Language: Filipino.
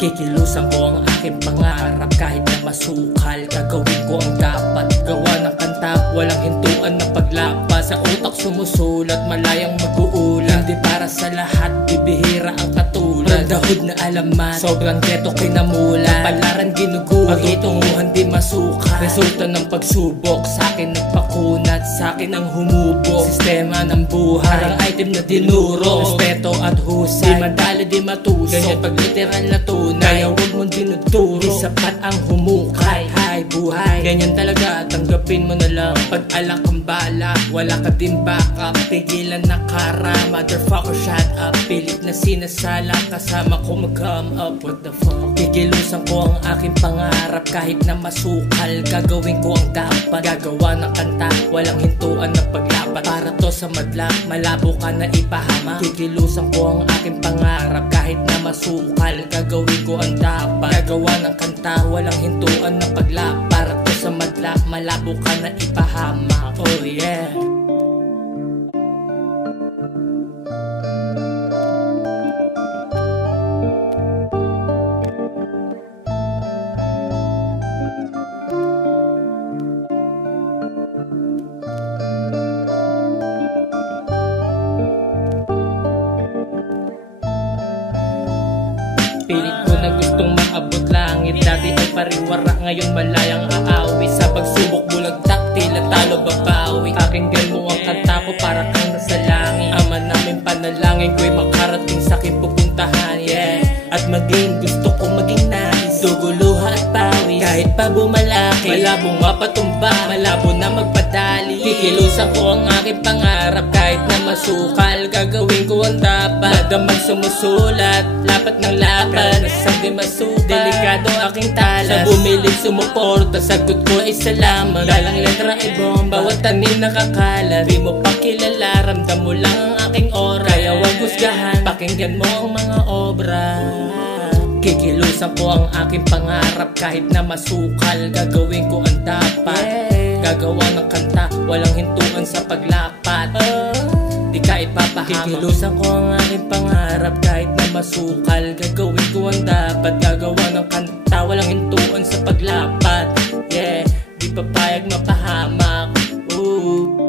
Kikilusan ko ang aking pangarap kahit na masukal. Gagawin ko ang dapat, gawa ng kanta, walang hintuan na paglapa. Sa utak sumusulat, malayang mag-uulan. Hindi para sa lahat, bibihira ang katulad. Dahod na alamat, sobrang keto kinamula. Palaran ginuguhit, patutunguhan di masuka. Resulta ng pagsubok, sa'kin nagpakunat, sa'kin ang humubog. Sistema ng buhay, parang item na dinuro. Respeto at husay, di madali di matusok. Ganyan pag literal na tunay, kaya huwag mong dinuturo. Di sapat ang humukay, hay buhay. Ganyan talaga, tanggapin mo na lang. Pag alak ang bala, wala ka din backup. Pigilan na kara, motherfucker shut up. Pilit na sinasala, kasama ko mag-come up. What the fuck? Kikilusan ko ang aking pangarap kahit na masukal. Gagawin ko ang dapat, gagawa ng kanta, walang hintuan na paglapat. Para to sa madla, malabo ka na ipahama. Kikilusan ko ang aking pangarap kahit na masukal. Gagawin ko ang dapat, gagawa ng kanta, walang hintuan na paglapat. Para to sa madla, malabo ka na ipahama. Oh yeah. Pilit ko na gustong maabot langit. Dati ay pariwara, ngayon malayang aawi. Sa pagsubok bulagtak, tila talo babawi. Pakinggan mo ang kanta ko para kang nasa langit. Ama namin panalangin ko'y makarating sa'king pupuntahan, yeah. At maging gusto ko maging nais, dugo, luha at pawis. Kahit pa bumalaki, malabo mapatumba, malabo na magpadali. Kikilusan ko ang aking pangarap kahit na masukal. Gagawin ko ang dapat, damang sumusulat, lapat ng lapat, nasabi masukat. Delikado aking talas, sa bumilig sumuporta, sagot ko ay salamat. Dalang letra ay bomba, bawat tanim nakakalat. Di mo pa kilala, ramdam mo lang ang aking oras. Kaya wag husgahan, pakinggan mo ang mga obra. Kikilusan ko ang aking pangarap kahit na masukal. Gagawin ko ang dapat, gagawa ng kanta, walang hintuan sa paglapat. Di ka ipapahama. Kikilusan ko ang aking pangarap kahit na masukal. Gagawin ko ang dapat, gagawa ng kanta, walang hintuan sa paglapat. Yeah, di papayag mapahamak. Ooh.